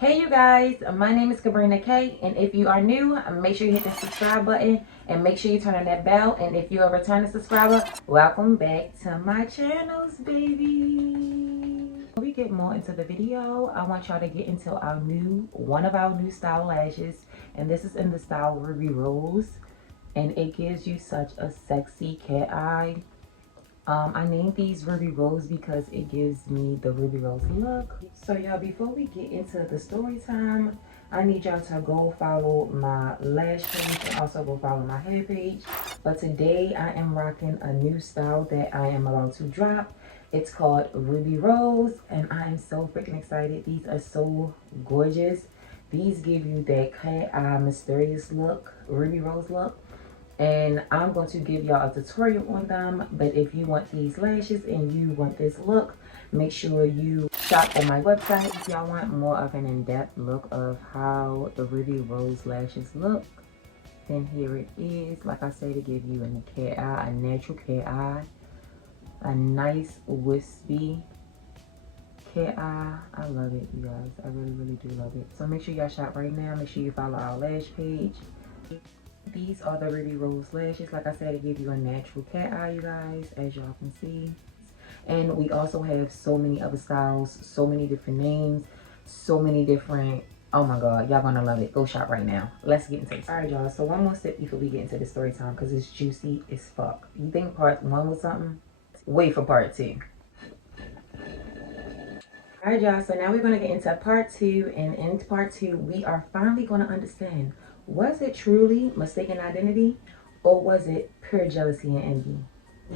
Hey you guys, my name is Kabrina K, and if you are new, make sure you hit the subscribe button and make sure you turn on that bell. And if you're a returning subscriber, welcome back to my channels, baby. Before we get more into the video, I want y'all to get into one of our new style lashes, and this is in the style Ruby Rose, and it gives you such a sexy cat eye. I named these Ruby Rose because it gives me the Ruby Rose look. So y'all, before we get into the story time, I need y'all to go follow my lash page and also go follow my hair page. But today I am rocking a new style that I am about to drop. It's called Ruby Rose, and I am so freaking excited. These are so gorgeous. These give you that cat eye mysterious look, Ruby Rose look. And I'm going to give y'all a tutorial on them. But if you want these lashes and you want this look, make sure you shop on my website if y'all want more of an in-depth look of how the Ruby Rose lashes look. Then here it is. Like I said, to give you a cat eye, a natural cat eye, a nice wispy cat eye. I love it, you guys. I really, really do love it. So make sure y'all shop right now. Make sure you follow our lash page. These are the Ruby Rose lashes. Like I said, it gives you a natural cat eye, you guys, as y'all can see. And we also have so many other styles, so many different names, so many different, oh my god, y'all gonna love it. Go shop right now. Let's get into it. All right, y'all, so one more step before we get into the story time, because it's juicy as fuck. You think part one was something? Wait for part two. All right, y'all, so now we're gonna get into part two, and in part two, we are finally gonna understand, was it truly mistaken identity, or was it pure jealousy and envy?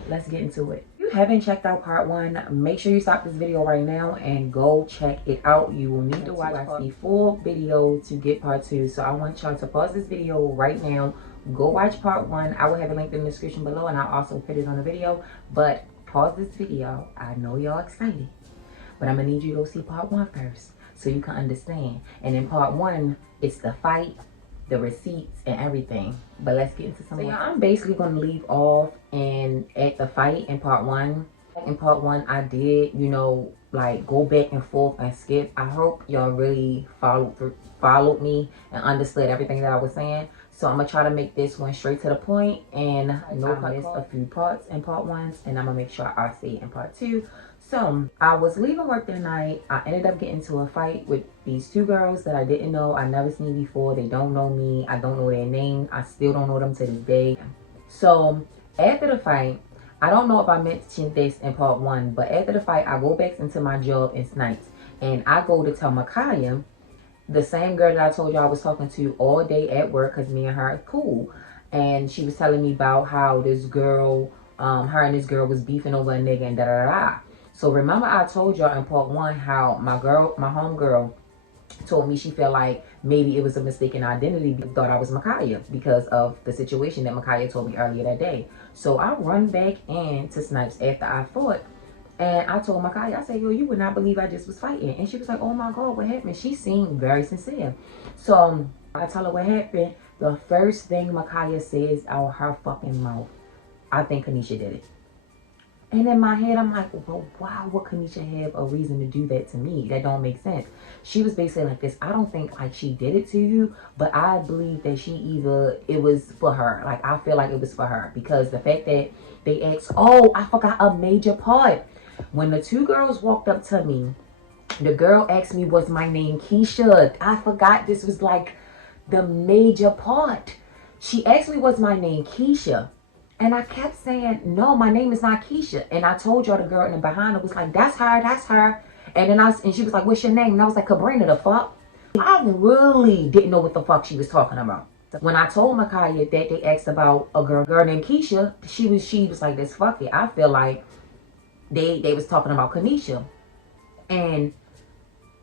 Let's get into it. If you haven't checked out part one, make sure you stop this video right now and go check it out. You will need to watch the full video to get part two. So I want y'all to pause this video right now. Go watch part one. I will have a link in the description below, and I'll also put it on the video. But pause this video. I know y'all excited, but I'm gonna need you to go see part one first so you can understand. And in part one, it's the fight, the receipts, and everything. But let's get into some more. I'm basically gonna leave off and at the fight in part one. In part one, I did, you know, like go back and forth and skip. I hope y'all really followed me and understood everything that I was saying. So I'm gonna try to make this one straight to the point, and I missed a few parts in part one, and I'm gonna make sure I say it in part two. So I was leaving work that night. I ended up getting into a fight with these two girls that I didn't know. I never seen before. They don't know me. I don't know their name. I still don't know them to this day. So after the fight, I don't know if I mentioned this in part one, but after the fight, I go back into my job in Snipes, and I go to tell Micaiah, the same girl that I told you I was talking to all day at work, because me and her are cool, and she was telling me about how this girl, her and this girl was beefing over a nigga and da da da. So remember I told y'all in part one how my homegirl told me she felt like maybe it was a mistaken identity, thought I was Micaiah because of the situation that Micaiah told me earlier that day. So I run back into Snipes after I fought, and I told Micaiah, I said, yo, you would not believe I just was fighting. And she was like, oh my god, what happened? She seemed very sincere. So I tell her what happened. The first thing Micaiah says out her fucking mouth, I think Kanisha did it. And in my head, I'm like, well, why would Kanisha have a reason to do that to me? That don't make sense. She was basically like this, I don't think like she did it to you, but I believe that it was for her. Like, I feel like it was for her, because the fact that they asked, oh, I forgot a major part. When the two girls walked up to me, the girl asked me, was my name Keisha? I forgot this was like the major part. She asked me, was my name Keisha? And I kept saying, no, my name is not Keisha. And I told y'all the girl in the behind her was like, that's her, that's her. And then she was like, what's your name? And I was like, Kabrina, the fuck? I really didn't know what the fuck she was talking about. When I told Micaiah that they asked about a girl named Keisha, she was like, this fuck it. I feel like they was talking about Kanisha. And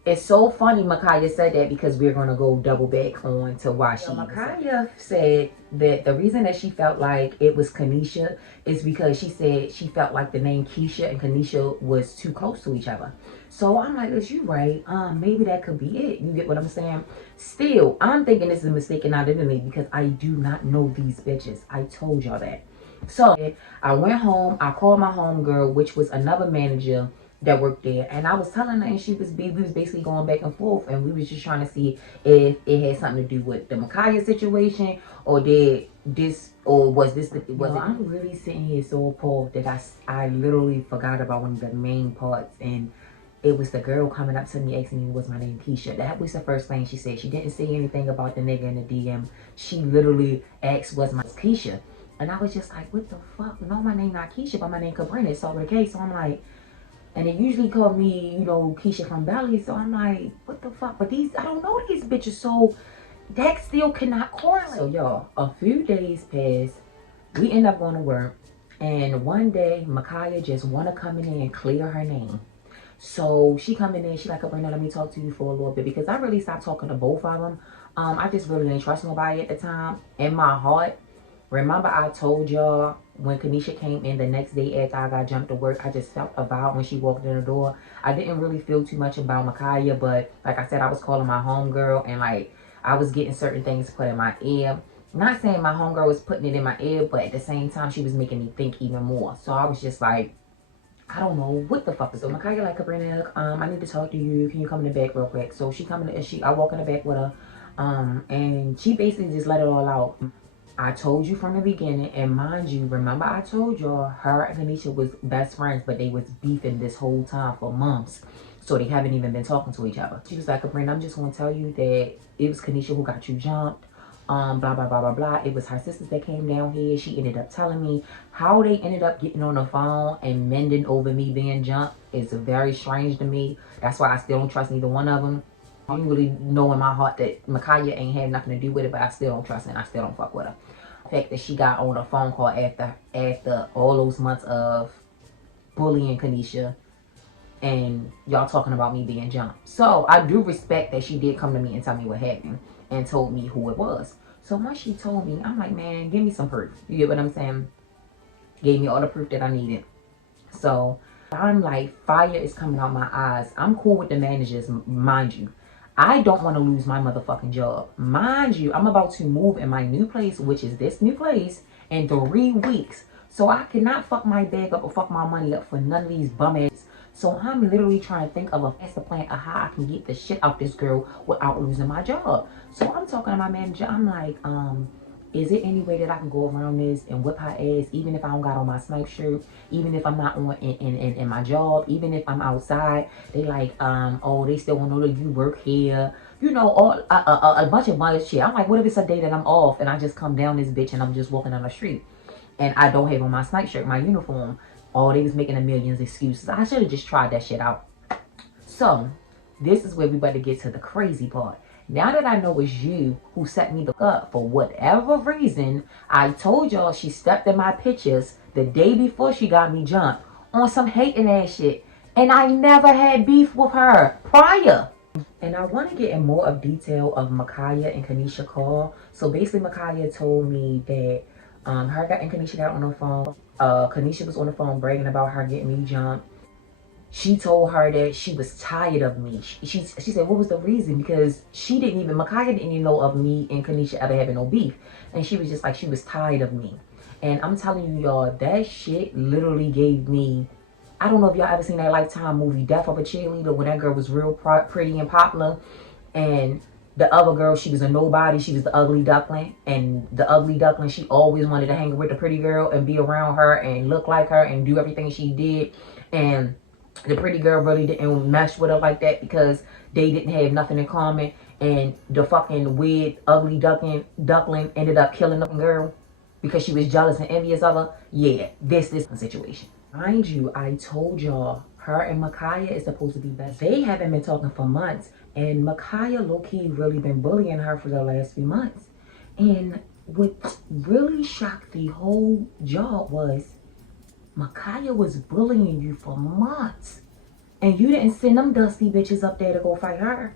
it's so funny Micaiah said that, because we're going to go double back on to why she... Micaiah said that the reason that she felt like it was Kanisha is because she said she felt like the name Keisha and Kanisha was too close to each other. So I'm like, is you right? Maybe that could be it. You get what I'm saying? Still, I'm thinking this is a mistaken identity, because I do not know these bitches. I told y'all that. So I went home. I called my homegirl, which was another manager that worked there, and I was telling her, and we was basically going back and forth, and we was just trying to see if it had something to do with the Micaiah situation, or was this I'm really sitting here so appalled that I literally forgot about one of the main parts, and it was the girl coming up to me asking me was my name Keisha. That was the first thing she said. She didn't say anything about the nigga in the DM. She literally asked was my Keisha. And I was just like, what the fuck? No, my name not Keisha, but my name Kabrina. So okay, so I'm like, and they usually call me, you know, Keisha from Valley. So I'm like, what the fuck? But I don't know these bitches. So that still cannot correlate. So y'all, a few days passed. We end up going to work. And one day, Micaiah just want to come in there and clear her name. So she come in there, she like, Kabrina, let me talk to you for a little bit, because I really stopped talking to both of them. I just really didn't trust nobody at the time. In my heart, remember I told y'all when Kanisha came in the next day after I got jumped to work, I just felt a vibe when she walked in the door. I didn't really feel too much about Micaiah, but like I said, I was calling my homegirl, and like I was getting certain things put in my ear. Not saying my homegirl was putting it in my ear, but at the same time, she was making me think even more. So I was just like, I don't know what the fuck is. So Micaiah like, Kabrina, I need to talk to you. Can you come in the back real quick? So she come in, I walk in the back with her, and she basically just let it all out. I told you from the beginning, and mind you, remember I told y'all her and Kanisha was best friends, but they was beefing this whole time for months. So they haven't even been talking to each other. She was like, Kabrina, I'm just gonna tell you that it was Kanisha who got you jumped. Blah blah blah blah blah. It was her sisters that came down here. She ended up telling me how they ended up getting on the phone and mending over me being jumped is very strange to me. That's why I still don't trust neither one of them. I don't really know in my heart that Micaiah ain't had nothing to do with it, but I still don't trust her, and I still don't fuck with her. The fact that she got on a phone call after all those months of bullying Kanisha and y'all talking about me being jumped. So I do respect that she did come to me and tell me what happened and told me who it was. So once she told me, I'm like, man, give me some proof. You get what I'm saying? Gave me all the proof that I needed. So I'm like, fire is coming out my eyes. I'm cool with the managers, mind you. I don't want to lose my motherfucking job. Mind you, I'm about to move in my new place, which is this new place, in 3 weeks. So I cannot fuck my bag up or fuck my money up for none of these bum ass. So I'm literally trying to think of a faster plan of how I can get the shit out this girl without losing my job. So I'm talking to my manager. I'm like, is there any way that I can go around this and whip her ass, even if I don't got on my snipe shirt, even if I'm not on in my job, even if I'm outside? They like, oh, they still want to know that you work here. You know, all a bunch of my shit. I'm like, what if it's a day that I'm off and I just come down this bitch and I'm just walking down the street and I don't have on my snipe shirt, my uniform? Oh, they was making a millions excuses. I should have just tried that shit out. So this is where we about to get to the crazy part. Now that I know it's you who set me the up for whatever reason, I told y'all she stepped in my pictures the day before she got me jumped on some hating ass shit. And I never had beef with her prior. And I want to get in more of detail of Micaiah and Kanisha call. So basically Micaiah told me that her and Kanisha got on the phone. Kanisha was on the phone bragging about her getting me jumped. She told her that she was tired of me. She said, what was the reason? Because Micaiah didn't even know of me and Kanisha ever having no beef. And she was just like, she was tired of me. And I'm telling you, y'all, that shit literally gave me, I don't know if y'all ever seen that Lifetime movie, Death of a Cheerleader, when that girl was real pretty and popular. And the other girl, she was a nobody. She was the ugly duckling. And the ugly duckling, she always wanted to hang with the pretty girl and be around her and look like her and do everything she did. And the pretty girl really didn't mesh with her like that because they didn't have nothing in common. And the fucking weird, ugly duckling ended up killing the girl because she was jealous and envious of her. Yeah, this is the situation. Mind you, I told y'all, her and Micaiah is supposed to be best. They haven't been talking for months. And Micaiah low-key really been bullying her for the last few months. And what really shocked the whole job was Micaiah was bullying you for months. And you didn't send them dusty bitches up there to go fight her.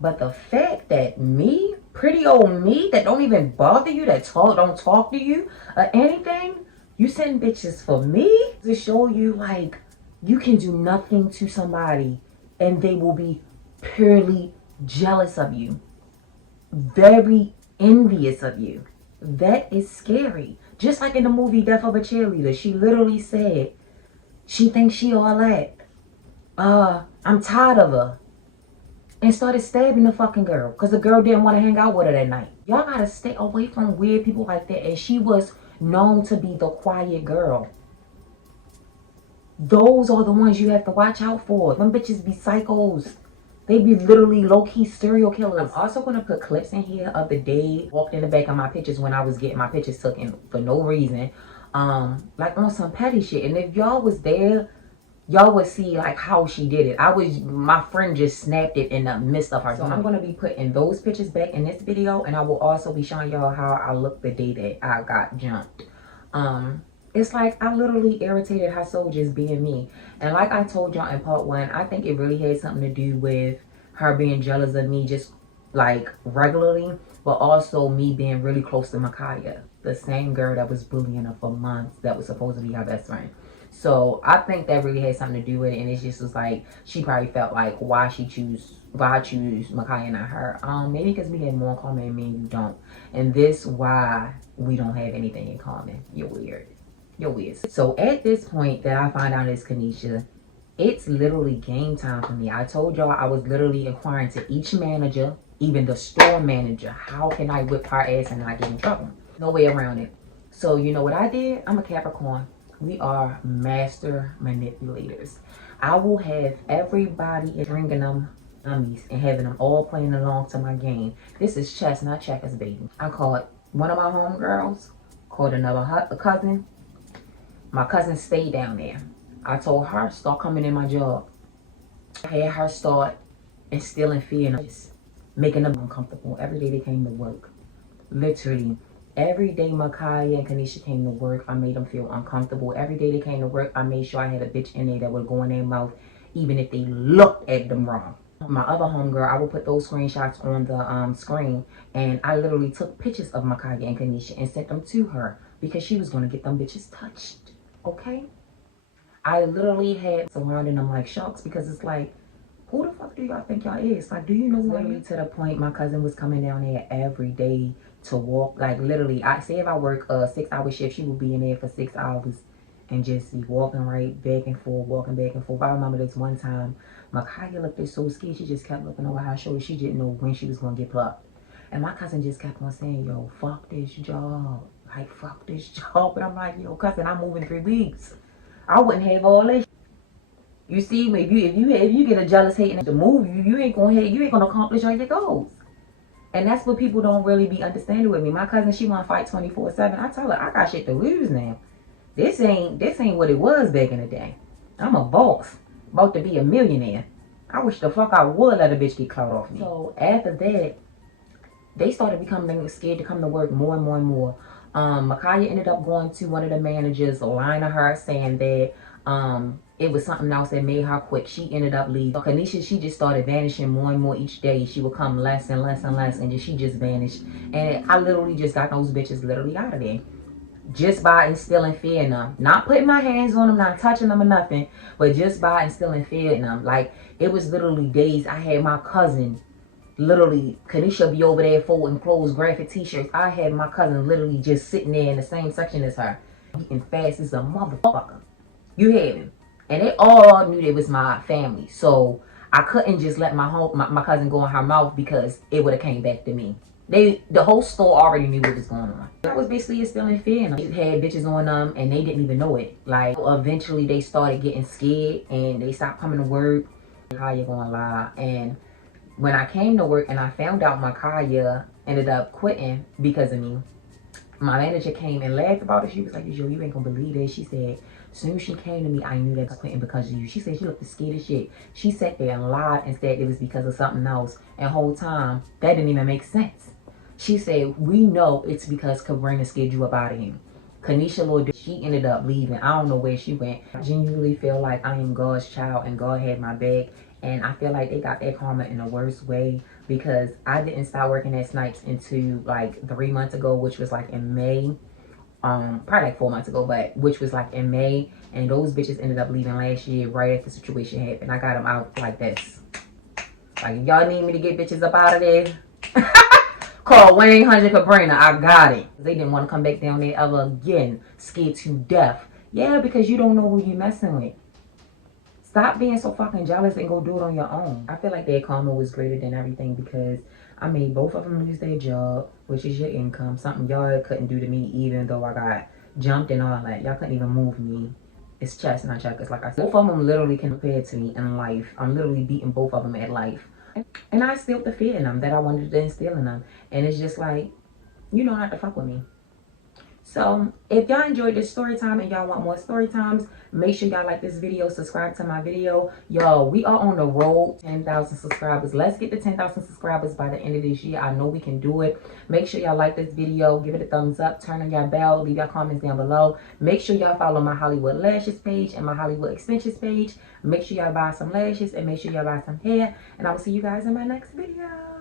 But the fact that me, pretty old me, that don't even bother you, that don't talk to you or anything, you send bitches for me to show you like you can do nothing to somebody and they will be purely jealous of you, very envious of you. That is scary. Just like in the movie Death of a Cheerleader, she literally said she thinks she all that. I'm tired of her. And started stabbing the fucking girl because the girl didn't want to hang out with her that night. Y'all gotta stay away from weird people like that. And she was known to be the quiet girl. Those are the ones you have to watch out for. Them bitches be psychos. They be literally low-key serial killers. I'm also gonna put clips in here of the day walked in the back of my pictures when I was getting my pictures taken for no reason. Like on some petty shit. And if y'all was there, y'all would see like how she did it. My friend just snapped it in the midst of her. So I'm gonna be putting those pictures back in this video, and I will also be showing y'all how I looked the day that I got jumped. It's like I literally irritated her soldiers being me. And like I told y'all in part 1, I think it really had something to do with her being jealous of me just like regularly, but also me being really close to Micaiah, the same girl that was bullying her for months, that was supposed to be her best friend. So I think that really had something to do with it, and it just was like she probably felt like why I choose Micaiah and not her. Maybe because we had more in common and me and you don't, and this why we don't have anything in common. You're weird. You're weird. So at this point that I find out it's Kanisha, it's literally game time for me. I told y'all I was literally inquiring to each manager, even the store manager, how can I whip her ass and not get in trouble? No way around it. So you know what I did? I'm a Capricorn. We are master manipulators. I will have everybody bringing them dummies and having them all playing along to my game. This is chess, not checkers, baby. I called one of my homegirls, called another cousin. My cousin stayed down there. I told her, start coming in my job. I had her start instilling fear in us, making them uncomfortable. Every day they came to work. Literally. Every day Micaiah and Kanisha came to work, I made them feel uncomfortable. Every day they came to work, I made sure I had a bitch in there that would go in their mouth, even if they looked at them wrong. My other homegirl, I would put those screenshots on the screen, and I literally took pictures of Micaiah and Kanisha and sent them to her because she was going to get them bitches touched. Okay? I literally had surrounding them like sharks because it's like, who the fuck do y'all think y'all is? Like, do you know what I mean? To the point my cousin was coming down there every day to walk. Like, literally, I say if I work a 6-hour shift, she would be in there for 6 hours and just be walking right back and forth, walking back and forth. I remember this one time, Micaiah looked so scared, she just kept looking over her shoulder. She didn't know when she was going to get plucked. And my cousin just kept on saying, yo, fuck this job. Like, fuck this job. But I'm like, yo, cousin, I'm moving 3 weeks. I wouldn't have all this. You see, if you get a jealous hating to move, you ain't gonna accomplish all your goals. And that's what people don't really be understanding with me. My cousin, she wanna fight 24/7. I tell her I got shit to lose now. This ain't what it was back in the day. I'm a boss, about to be a millionaire. I wish the fuck I would let a bitch get caught off me. So after that, they started becoming scared to come to work more and more and more. Micaiah ended up going to one of the managers, lying to her, saying that it was something else that made her quit. She ended up leaving. Kanisha, she just started vanishing more and more each day. She would come less and less and less, and she just vanished. And I literally just got those bitches literally out of there. Just by instilling fear in them. Not putting my hands on them, not touching them or nothing, but just by instilling fear in them. Like, it was literally days I had my cousin, literally, Kanisha be over there folding clothes, graphic t-shirts. I had my cousin literally just sitting there in the same section as her, eating fast as a motherfucker. You had him. And they all knew they was my family. So I couldn't just let my cousin go in her mouth because it would have came back to me. The whole store already knew what was going on. I was basically instilling fear in them. They had bitches on them and they didn't even know it. Like, eventually they started getting scared and they stopped coming to work. How you gonna lie? And when I came to work and I found out Micaiah ended up quitting because of me, my manager came and laughed about it. She was like, yo, you ain't gonna believe it. She said, as soon as she came to me, I knew that I was quitting because of you. She said she looked scared as shit. She sat there and lied and said it was because of something else. And the whole time, that didn't even make sense. She said, we know it's because Kabrina scared you up out of him. Kanisha Lord, she ended up leaving. I don't know where she went. I genuinely feel like I am God's child and God had my back. And I feel like they got their karma in the worst way because I didn't start working at Snipes until like 3 months ago, which was like in May. Probably like 4 months ago, but which was like in May. And those bitches ended up leaving last year right after the situation happened. I got them out like this. Like, if y'all need me to get bitches up out of there, call 1-800-Kabrina. I got it. They didn't want to come back down there ever again, scared to death. Yeah, because you don't know who you messing with. Stop being so fucking jealous and go do it on your own. I feel like their karma was greater than everything because I made both of them lose their job, which is your income. Something y'all couldn't do to me even though I got jumped and all that. Y'all couldn't even move me. It's chess, not checkers. Like I said, both of them literally compared to me in life. I'm literally beating both of them at life. And I instilled the fear in them that I wanted to instill in them. And it's just like, you know not to fuck with me. So if y'all enjoyed this story time and y'all want more story times, make sure y'all like this video, subscribe to my video. Y'all, we are on the road 10,000 subscribers. Let's get to 10,000 subscribers by the end of this year. I know we can do it. Make sure y'all like this video, give it a thumbs up, turn on your bell, leave your comments down below. Make sure y'all follow my Hollywood Lashes page and my Hollywood Extensions page. Make sure y'all buy some lashes and make sure y'all buy some hair. And I will see you guys in my next video.